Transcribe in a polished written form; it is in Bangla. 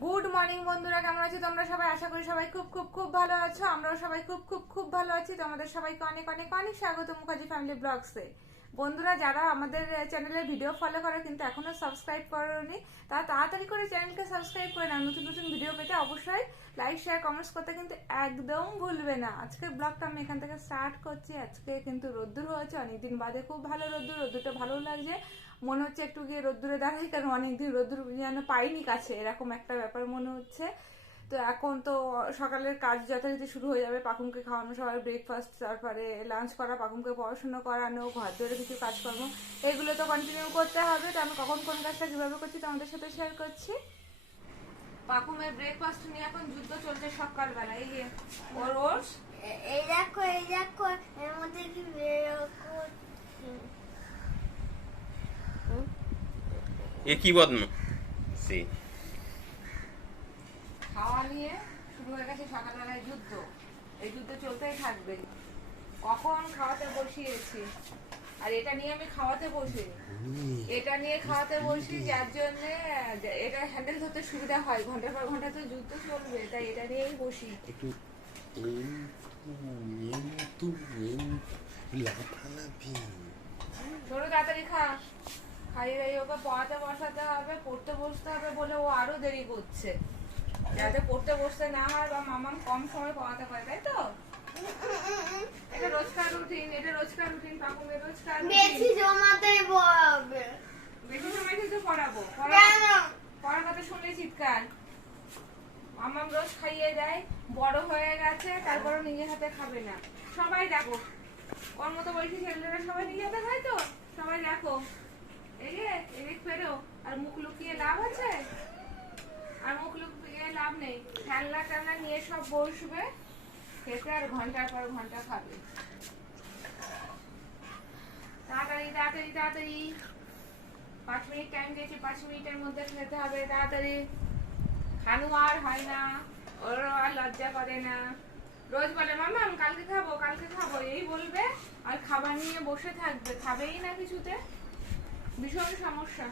গুড মর্নিং বন্ধুরা, কেমন আছো তোমরা সবাই? আশা করি সবাই খুব খুব খুব ভালো আছো। আমরাও সবাই খুব খুব খুব ভালো আছি। তোমাদের সবাইকে অনেক অনেক অনেক স্বাগত মুখার্জি ফ্যামিলি ব্লগসে। বন্ধুরা, যারা আমাদের চ্যানেলের ভিডিও ফলো করে কিন্তু এখনো সাবস্ক্রাইব করোনি, তারা তাড়াতাড়ি করে চ্যানেলকে সাবস্ক্রাইব করে নাও। নতুন নতুন ভিডিও পেতে অবশ্যই লাইক শেয়ার কমেন্টস করতে কিন্তু একদম ভুলবে না। আজকের ব্লগটা আমি এখান থেকে স্টার্ট করছি। আজকে কিন্তু রোদ্দুর হয়েছে অনেকদিন বাদে, খুব ভালো রোদ্দুরটা ভালো লাগছে। মনে হচ্ছে একটু গিয়ে রোদ্দুরে দাঁড়াই, কারণ অনেকদিন রোদ্দুর যেন পাইনি কাছে, এরকম একটা ব্যাপার মনে হচ্ছে। তো এখন তো সকালের কাজ যথারীতি শুরু হয়ে যাবে। পাকুমকে খাওয়ানো, সবার ব্রেকফাস্ট, তারপরে লাঞ্চ করা, পাকুমকে পড়াশুনো করানো, ঘর ধরে কিছু কাজকর্ম, এগুলো তো কন্টিনিউ করতে হবে। তো আমি কখন কোন কাজটা কিভাবে করছি তোমাদের সাথে শেয়ার করছি। পাকুমের ব্রেকফাস্ট নিয়ে এখন যুদ্ধ চলছে সকালবেলা। এই যে ওর এই দেখো এর মধ্যে কি একই বদন সে খাওয়া নিয়ে শুরু হয়ে গেছে সকালবেলায় যুদ্ধ। এই যুদ্ধ চলতেই থাকবে। কখন খাওয়াতে বসিয়েছি, আর এটা নিয়ে আমি খাওয়াতে বসি, এটা নিয়ে খাওয়াতে বসি, যার জন্য এটা হ্যান্ডেল করতে সুবিধা হয়। ঘন্টার পর ঘন্টা তো যুদ্ধ চলবে, তাই এটা নিয়েই বসি। একটু লাফালাফি ধরো তাড়াতাড়ি খা, খাইয়ে ওকে পড়াতে বসাতে হবে, পড়তে বসতে হবে বলে ও আরো দেরি করছে, যাতে পড়তে বসতে না হয় বা মামাম কম সময় পড়াতে পারে, তাই তো? এটা রোজকার রুটিন পাকুমের রোজকার বেশি জমাতেই পড়াবে। বেশি সময় কিন্তু পড়াবো। কেন? পড়ার কথা শুনলে চিৎকার। মামাম রোজ খাইয়ে দেয়, বড় হয়ে গেছে, তারপরও নিজের হাতে খাবে না। সবাই দেখো, ওর মতো বয়সী ছেলেরা সবাই নিজে হাতে খায় তো। সবাই দেখো, এই যে এদিক ফেরো, আর মুখ লুকিয়ে লাভ আছে? আর মুখ লুকিয়ে লাভ নেই। খেলনা টেলনা নিয়ে সব বসবে খেতে, আর ঘন্টার পর ঘন্টা খাবে। তাড়াতাড়ি তাড়াতাড়ি তাড়াতাড়ি, 5 মিনিট টাইম দিয়েছি, 5 মিনিটের মধ্যে খেতে হবে। তাড়াতাড়ি খানু আর হয় না, ওর আর লজ্জা করে না। রোজ বলে মামাম কালকে খাবো, এই বলবে আর খাবার নিয়ে বসে থাকবে, খাবেই না কিছুতে। ভীষণ সমস্যা।